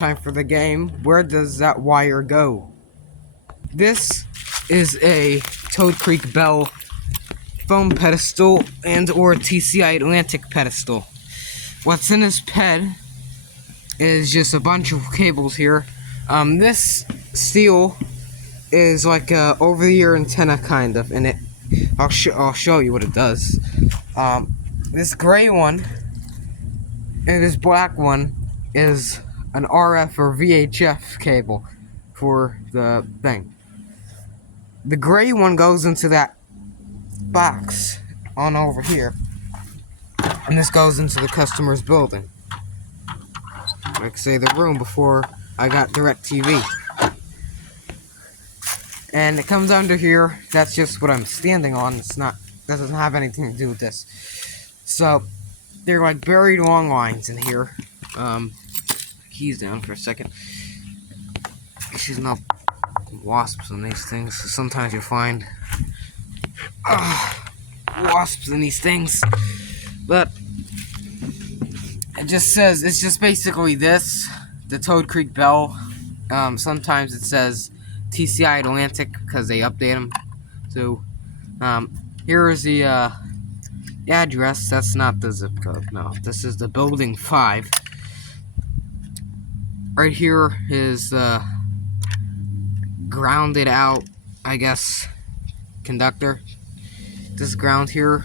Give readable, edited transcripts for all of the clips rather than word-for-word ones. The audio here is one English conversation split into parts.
Time for the game. Where does that wire go? This is a Toad Creek Bell foam pedestal and or TCI Atlantic pedestal. What's in this ped is just a bunch of cables here. This steel is like a over-the-ear antenna kind of, and I'll show you what it does. This gray one and this black one is an RF or VHF cable for the thing. The gray one goes into that box on over here, and this goes into the customer's building. Like say the room before I got DirecTV. And it comes under here. That's just what I'm standing on. That doesn't have anything to do with this. So they're like buried long lines in here. Keys down for a second. She's not wasps in these things, so sometimes you find wasps in these things. But it just says, it's just basically this, the Toad Creek Bell. Sometimes it says TCI Atlantic because they update them. So here is the address. That's not the zip code. No, this is the building 5. Right here is the grounded out, I guess, conductor. This ground here.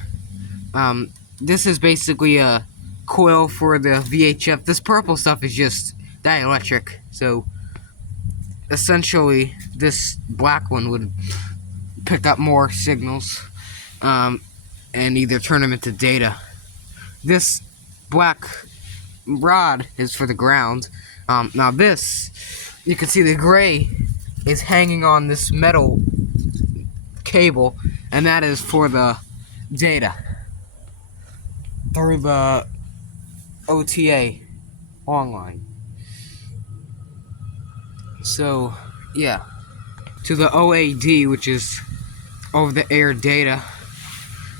This is basically a coil for the VHF. This purple stuff is just dielectric. So essentially, this black one would pick up more signals and either turn them into data. This black rod is for the ground. Now this, you can see the gray is hanging on this metal cable, and that is for the data through the OTA online. So yeah, to the OAD, which is over-the-air data.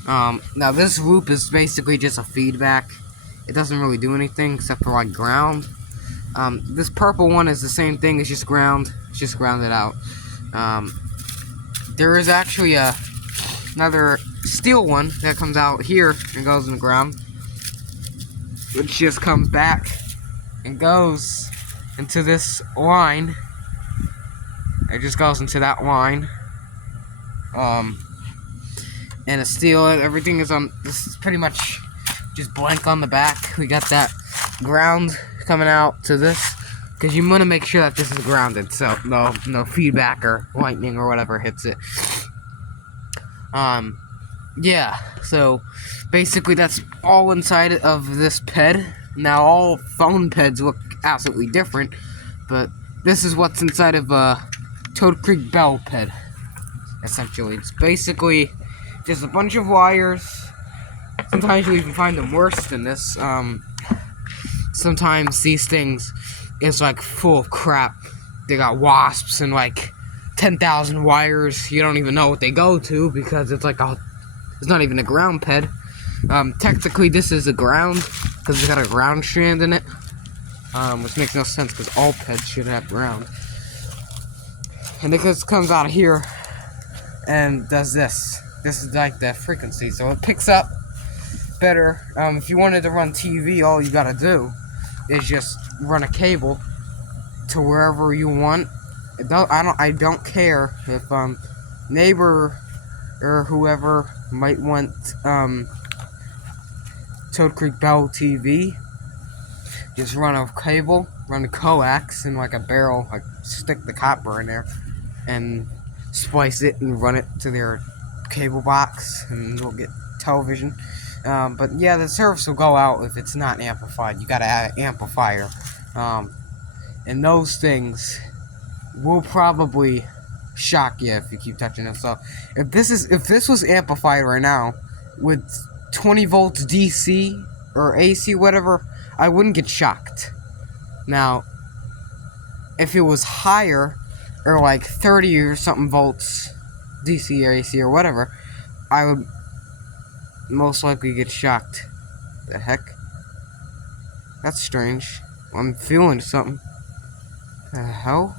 Now this loop is basically just a feedback. It doesn't really do anything except for like ground. This purple one is the same thing, it's just ground. It's just grounded out. There is actually another steel one that comes out here and goes in the ground, which just comes back and goes into this line. It just goes into that line. And a steel, everything is on, this is pretty much just blank on the back. We got that ground coming out to this, because you want to make sure that this is grounded, so no feedback or lightning or whatever hits it. Yeah, so basically that's all inside of this ped. Now all phone peds look absolutely different, but this is what's inside of a Toad Creek Bell ped. Essentially, it's basically just a bunch of wires. Sometimes you even find them worse than this. Sometimes these things is like full of crap. They got wasps and like 10,000 wires. You don't even know what they go to because it's like it's not even a ground ped. Technically this is a ground because it's got a ground strand in it, which makes no sense because all peds should have ground. And it just comes out of here and does this. This is like the frequency, so it picks up better. If you wanted to run TV, all you gotta do is just run a cable to wherever you want. I don't care if neighbor or whoever might want Toad Creek Bell TV. Just run a cable, run a coax in like a barrel, like stick the copper in there and splice it and run it to their cable box, and we'll get television. But yeah, the service will go out if it's not amplified. You gotta add an amplifier. And those things will probably shock you if you keep touching it. So if this was amplified right now with 20 volts DC or AC, whatever, I wouldn't get shocked. Now, if it was higher, or like 30 or something volts DC or AC or whatever, I would most likely get shocked. The heck? That's strange. I'm feeling something. The hell?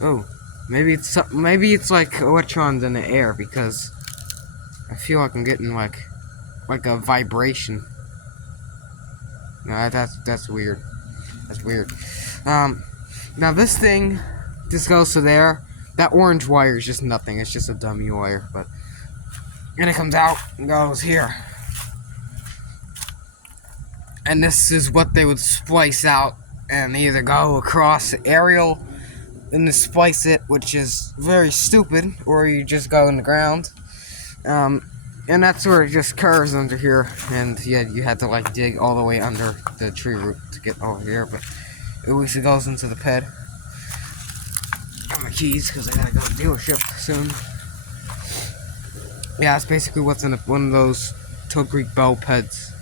Oh, maybe it's like electrons in the air, because I feel like I'm getting like a vibration. No, that's weird. That's weird. Now this thing just goes to there. That orange wire is just nothing. It's just a dummy wire, and it comes out and goes here. And this is what they would splice out and either go across the aerial and to splice it, which is very stupid, or you just go in the ground. And that's where it just curves under here, and yeah, you had to like dig all the way under the tree root to get over here, but at least it goes into the ped. Got my keys because I gotta go to the dealership soon. Yeah, that's basically what's in one of those Toad Creek Bell peds.